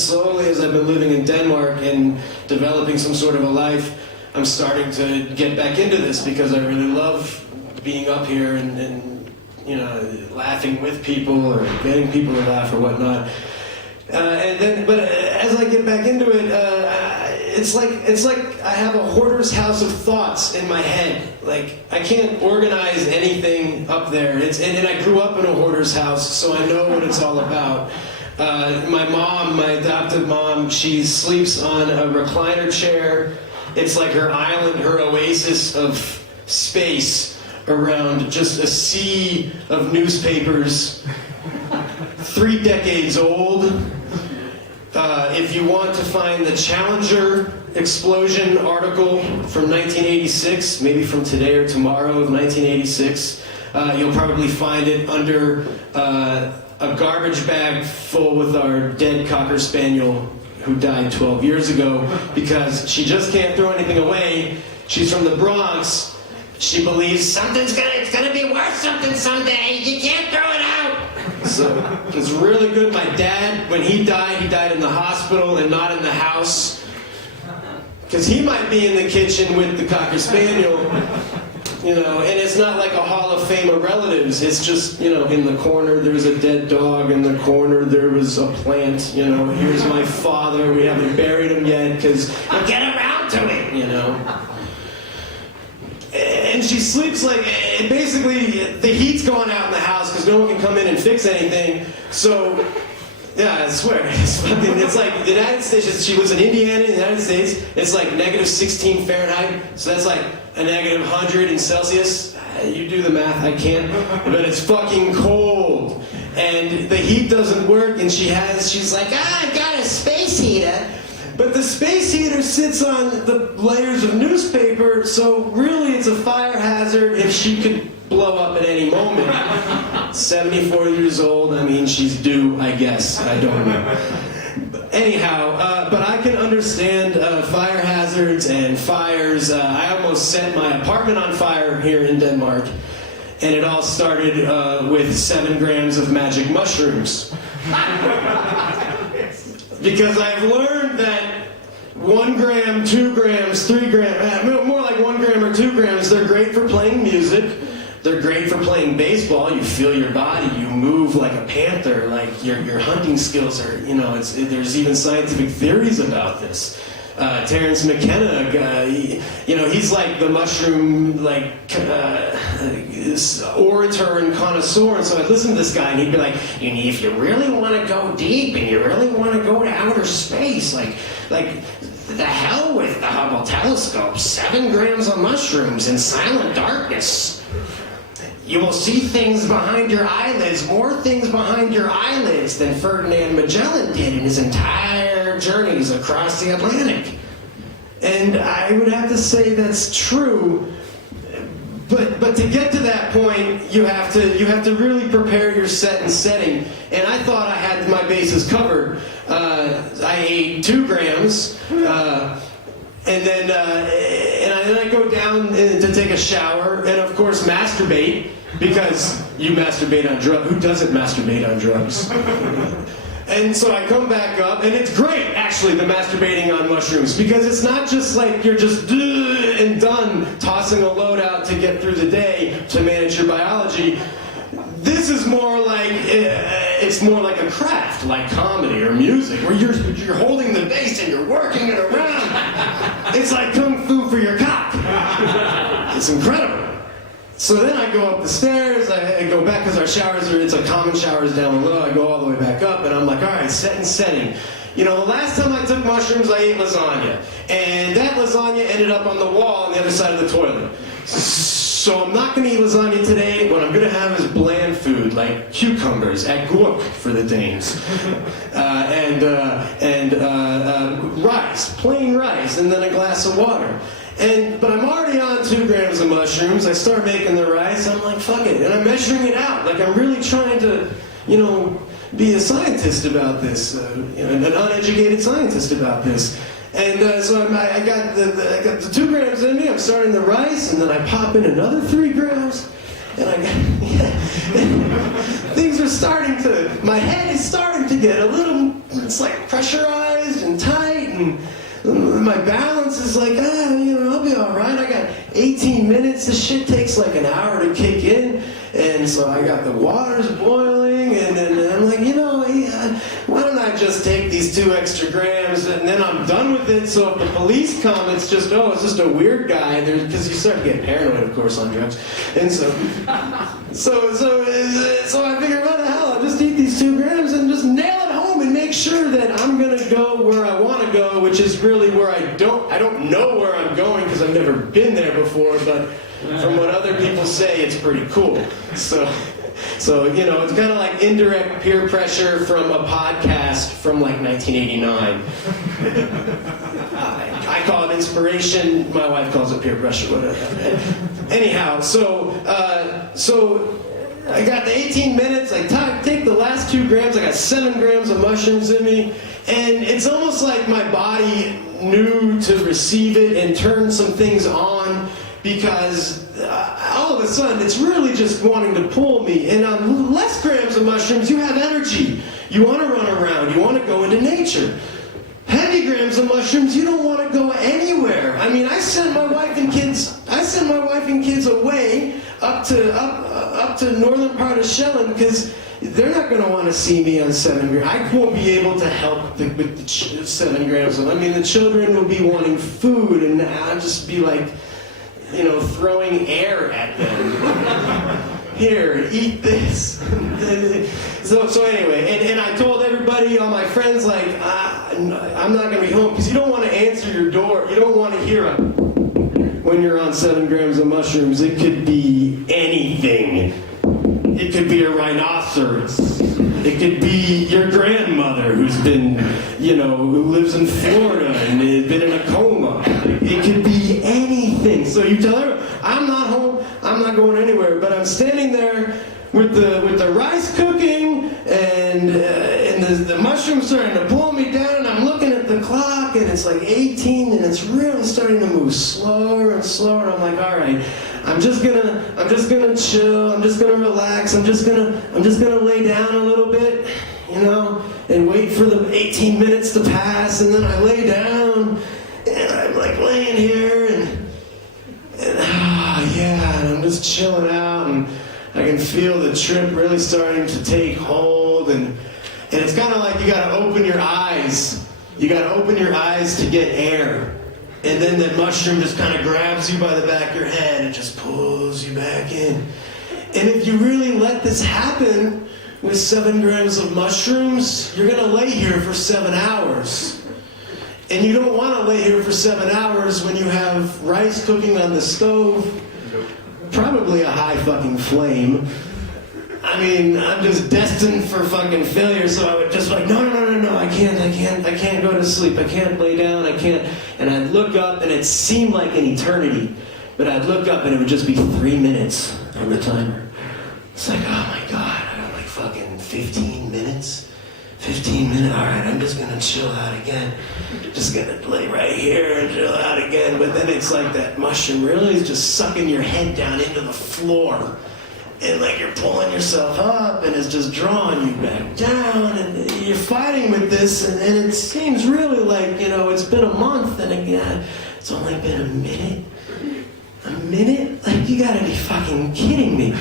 Slowly, as I've been living in Denmark and developing some sort of a life, I'm starting to get back into this because I really love being up here and you know, laughing with people or getting people to laugh or whatnot. But as I get back into it, it's like I have a hoarder's house of thoughts in my head. Like, I can't organize anything up there. And I grew up in a hoarder's house, so I know what it's all about. My mom, my adoptive mom, she sleeps on a recliner chair. It's like her island, her oasis of space around just a sea of newspapers, 3 decades old. If you want to find the Challenger explosion article from 1986, maybe from today or tomorrow of 1986, you'll probably find it under a garbage bag full with our dead Cocker Spaniel who died 12 years ago because she just can't throw anything away. She's from the Bronx. She believes it's gonna be worth something someday. You can't throw it out. So it's really good. My dad, when he died in the hospital and not in the house. Because he might be in the kitchen with the Cocker Spaniel. You know, and it's not like a Hall of Fame of relatives. It's just, you know, in the corner there's a dead dog. In the corner there was a plant. You know, here's my father. We haven't buried him yet because I'll get around to it, you know. And she sleeps like, basically, the heat's gone out in the house because no one can come in and fix anything. So, yeah, I swear, it's like the United States, she lives in Indiana, in the United States, it's like -16 Fahrenheit, so that's like a -100 in Celsius. You do the math, I can't, but it's fucking cold. And the heat doesn't work, and she's like, I've got a space heater. But the space heater sits on the layers of newspaper, so really it's a fire hazard if she could blow up at any moment. 74 years old, I mean, she's due, I guess. I don't know. Anyhow, but I can understand fire hazards and fires. I almost set my apartment on fire here in Denmark, and it all started with 7 grams of magic mushrooms. Because I've learned that 1 gram, 2 grams, 3 grams, more like 1 gram or 2 grams, they're great for playing music. They're great for playing baseball. You feel your body. You move like a panther. Like your hunting skills are, you know, there's even scientific theories about this. Terrence McKenna, you know, he's like the mushroom, like, orator and connoisseur. And so I'd listen to this guy, and he'd be like, if you really want to go deep and you really want to go to outer space, like the hell with the Hubble telescope, 7 grams of mushrooms in silent darkness. You will see things behind your eyelids, more things behind your eyelids than Ferdinand Magellan did in his entire journeys across the Atlantic. And I would have to say that's true. But to get to that point, you have to really prepare your set and setting. And I thought I had my bases covered. I ate 2 grams, and then I go down to take a shower, and of course masturbate, because you masturbate on drugs. Who doesn't masturbate on drugs? And so I come back up, and it's great, actually, the masturbating on mushrooms, because it's not just like you're just and done tossing a load out to get through the day to manage your biology. This is more like, it's more like a craft, like comedy or music, where you're holding the bass and you're working it around. It's like kung fu for your cock. It's incredible. So then I go up the stairs, I go back, because our showers it's like common showers down below. I go all the way back up, and I'm like, all right, set and setting. You know, the last time I took mushrooms, I ate lasagna. And that lasagna ended up on the wall on the other side of the toilet. So I'm not going to eat lasagna today. What I'm going to have is bland food, like cucumbers, agurk for the Danes, and rice, plain rice, and then a glass of water. But I'm already on 2 grams of mushrooms. I start making the rice. I'm like, fuck it. And I'm measuring it out. Like, I'm really trying to, you know, be a scientist about this, you know, an uneducated scientist about this. And so I got the 2 grams in me. I'm starting the rice, and then I pop in another 3 grams. And things are starting to, my head is starting to get a little, it's like pressurized and tight, and my balance is like, I'll be all right. I got 18 minutes. This shit takes like an hour to kick in. And so I got the water's boiling, and I'm like, why don't I just take these 2 extra grams, and then I'm done with it. So if the police come, it's just a weird guy. Because you start to get paranoid, of course, on drugs. And so I figured, what the hell? I'll just eat these 2 grams and just nail it home and make sure that I'm gonna go where I want to go, which is really where I don't know where I'm going because I've never been there before, but from what other people say, it's pretty cool. So it's kind of like indirect peer pressure from a podcast from like 1989. I call it inspiration. My wife calls it peer pressure. Whatever. Anyhow, so I got the 18 minutes. I take the last 2 grams. I got 7 grams of mushrooms in me, and it's almost like my body knew to receive it and turn some things on. Because all of a sudden, it's really just wanting to pull me. And on less grams of mushrooms, you have energy. You want to run around. You want to go into nature. Heavy grams of mushrooms, you don't want to go anywhere. I mean, I sent my wife and kids away up to northern part of Shellen because they're not going to want to see me on 7 grams. I won't be able to help with the 7 grams. The children will be wanting food, and I'll just be like, throwing air at them. Here, eat this. So anyway, and I told everybody, all my friends, like, I'm not going to be home, because you don't want to answer your door. You don't want to hear a when you're on 7 grams of mushrooms. It could be anything. It could be a rhinoceros. It could be your grandmother who's been, who lives in Florida and has been in a coma. It could be anything. So you tell her, I'm not home, I'm not going anywhere, but I'm standing there with the rice cooking and the mushrooms starting to pull me down, and I'm looking at the clock, and it's like 18, and it's really starting to move slower and slower, and I'm like, all right, I'm just gonna chill, I'm just gonna relax, I'm just gonna lay down a little bit, and wait for the 18 minutes to pass, and then I lay down, and I'm like laying here, and I'm just chilling out, and I can feel the trip really starting to take hold, and it's kind of like you gotta open your eyes. You gotta open your eyes to get air. And then that mushroom just kind of grabs you by the back of your head and just pulls you back in. And if you really let this happen with 7 grams of mushrooms, you're gonna lay here for 7 hours. And you don't wanna lay here for 7 hours when you have rice cooking on the stove, probably a high fucking flame. I mean, I'm just destined for fucking failure, so I would just like, no, I can't go to sleep, I can't lay down, I can't. And I'd look up, and it seemed like an eternity, but I'd look up, and it would just be 3 minutes on the timer. It's like, oh my God, I got like fucking 15 minutes? 15 minutes, all right, I'm just gonna chill out again. Just gonna lay right here and chill out again. But then it's like that mushroom really is just sucking your head down into the floor. And like you're pulling yourself up, and it's just drawing you back down, and you're fighting with this, and it seems really like, it's been a month, and again, it's only been a minute? A minute? Like, you gotta be fucking kidding me.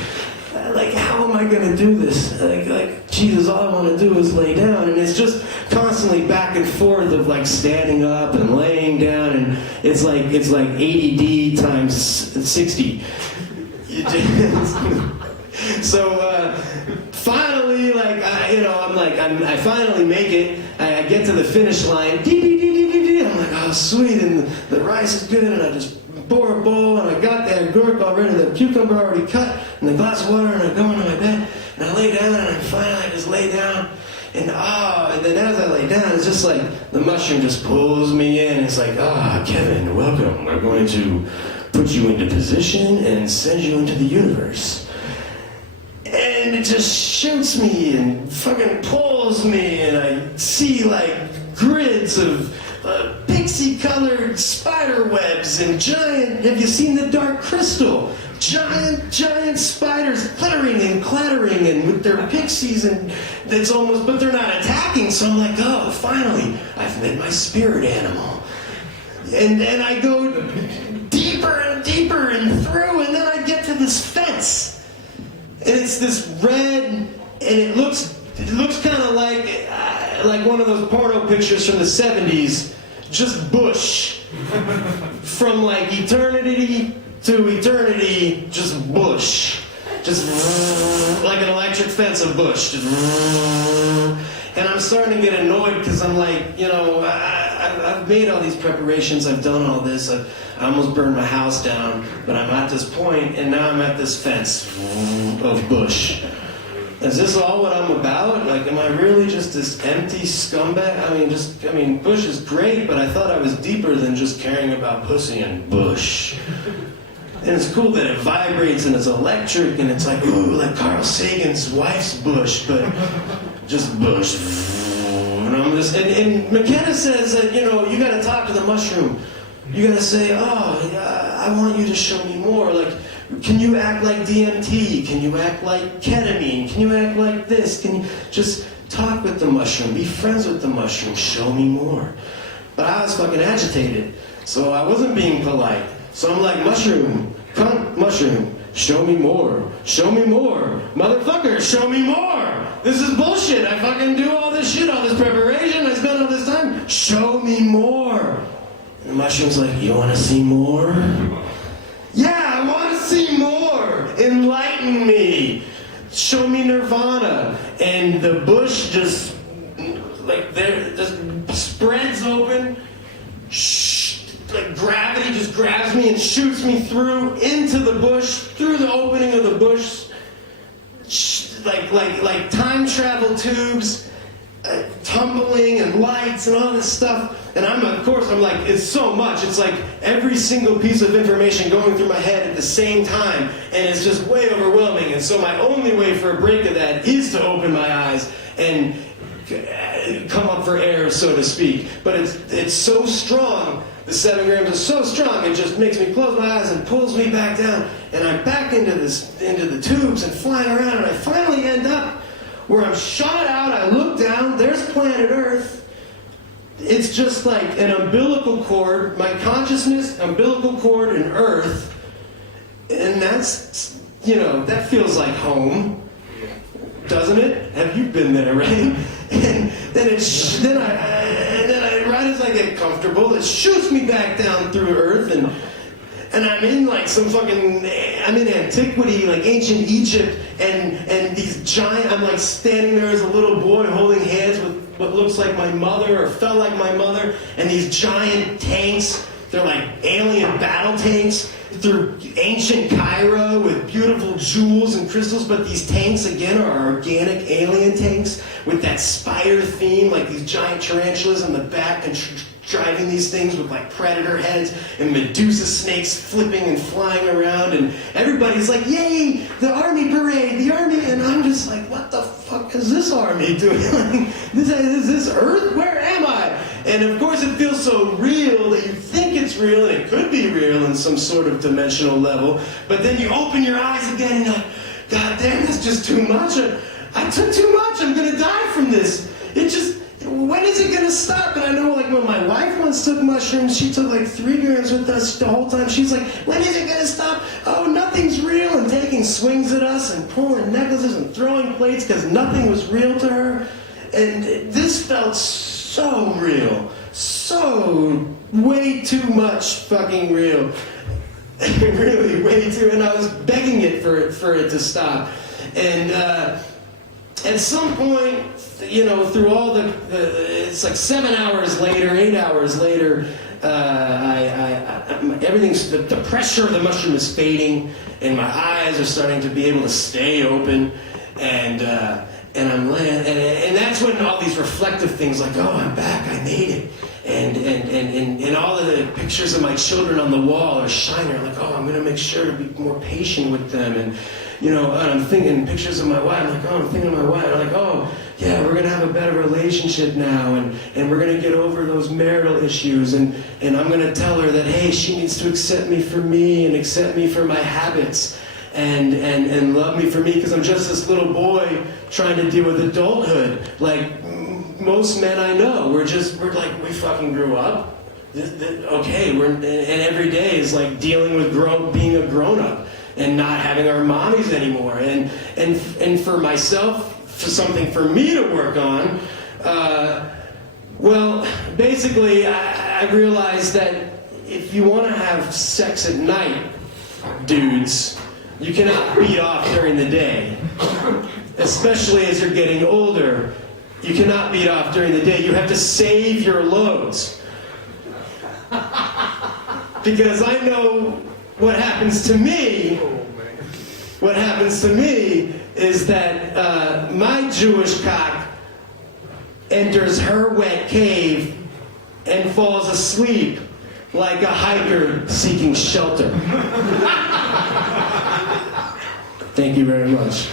Like, how am I gonna do this? Like, Jesus, all I wanna do is lay down, and it's just constantly back and forth of like standing up and laying down, and it's like ADD times 60. So finally, I finally make it. I get to the finish line. I'm like, oh sweet, and the rice is good, and I just pour a bowl, and I got that gourd already, the cucumber already cut, and the glass of water, and I go into my bed, and I lay down, and finally I just lay down, and then as I lay down, it's just like the mushroom just pulls me in. It's like, Kevin, welcome. We're going to put you into position and send you into the universe. And it just shoots me and fucking pulls me, and I see like grids of pixie-colored spider webs and giant. Have you seen the Dark Crystal? giant spiders flittering and clattering and with their pixies and it's almost, but they're not attacking. So I'm like, oh, finally, I've met my spirit animal. And then I go deeper and deeper and through, and then I get to this fence. And it's this red, and it looks kind of like one of those porno pictures from the 70s, just bush. From like eternity to eternity, just bush. Just like an electric fence of bush. And I'm starting to get annoyed because I'm like, you know, I've made all these preparations, I've done all this, I almost burned my house down, but I'm at this point, and now I'm at this fence of bush. Is this all what I'm about? Like, am I really just this empty scumbag? I mean, bush is great, but I thought I was deeper than just caring about pussy and bush. And it's cool that it vibrates and it's electric and it's like, ooh, like Carl Sagan's wife's bush, but just bush. And I'm just, and McKenna says that, you know, you gotta talk to the mushroom. You gotta say, oh, I want you to show me more. Like, can you act like DMT? Can you act like ketamine? Can you act like this? Can you just talk with the mushroom? Be friends with the mushroom. Show me more. But I was fucking agitated, so I wasn't being polite. So I'm like, mushroom, cunt, mushroom, show me more. Show me more. Motherfucker, show me more. This is bullshit. I fucking do all this shit, all this preparation. I spend all this time. Show me more. And the mushroom's like, you want to see more? Yeah, I want to see more. Enlighten me. Show me nirvana. And the bush just, like, there, just spreads open. Like gravity just grabs me and shoots me through into the bush, through the opening of the bush, like time travel tubes, tumbling and lights and all this stuff. And I'm like, it's so much. It's like every single piece of information going through my head at the same time, and it's just way overwhelming. And so my only way for a break of that is to open my eyes and come up for air, so to speak. But it's so strong. The 7 grams is so strong, it just makes me close my eyes and pulls me back down. And I'm back into the tubes and flying around, and I finally end up where I'm shot out, I look down, there's planet Earth. It's just like an umbilical cord, my consciousness, umbilical cord, and Earth. And that's, you know, that feels like home, doesn't it? Have you been there, right? And then right as I get comfortable, it shoots me back down through Earth, and I'm in like I'm in antiquity, like ancient Egypt, and these giant, I'm like standing there as a little boy holding hands with what looks like my mother, or felt like my mother, and these giant tanks, they're like alien battle tanks, through ancient Cairo with beautiful jewels and crystals, but these tanks, again, are organic alien tanks with that spider theme, like these giant tarantulas in the back and driving these things with like predator heads and Medusa snakes flipping and flying around, and everybody's like, yay, the army parade, the army, and I'm just like, what the fuck is this army doing? Like, is this Earth? Where am I? And of course it feels so real that you think it's real, and it could be real in some sort of dimensional level, but then you open your eyes again and you're like, God damn, that's just too much. I took too much, I'm gonna die from this. When is it gonna stop? And I know, like, when my wife once took mushrooms, she took like 3 grams with us the whole time. She's like, when is it gonna stop? Oh, nothing's real, and taking swings at us and pulling necklaces and throwing plates because nothing was real to her. And this felt so real, so way too much fucking real. Really, way too, and I was begging it for it to stop. And at some point, you know, through all it's like 7 hours later, 8 hours later, everything's, the pressure of the mushroom is fading, and my eyes are starting to be able to stay open, and I'm laying, and that's when all these reflective things, like, oh, I'm back, I made it, and all of the pictures of my children on the wall are shining. I'm like, oh, I'm gonna make sure to be more patient with them, you know, and I'm thinking pictures of my wife. I'm like, oh, I'm thinking of my wife. I'm like, oh, yeah, we're gonna have a better relationship now, and we're gonna get over those marital issues, and I'm gonna tell her that, hey, she needs to accept me for me and accept me for my habits, and love me for me, because I'm just this little boy trying to deal with adulthood. Like most men I know, we're like, we fucking grew up. Okay, and every day is like dealing with being a grown-up and not having our mommies anymore. And for myself, for something for me to work on, well, basically, I realized that if you want to have sex at night, dudes, you cannot beat off during the day. Especially as you're getting older, you cannot beat off during the day. You have to save your loads. Because I know what happens to me. What happens to me is that my Jewish cock enters her wet cave and falls asleep like a hiker seeking shelter. Thank you very much.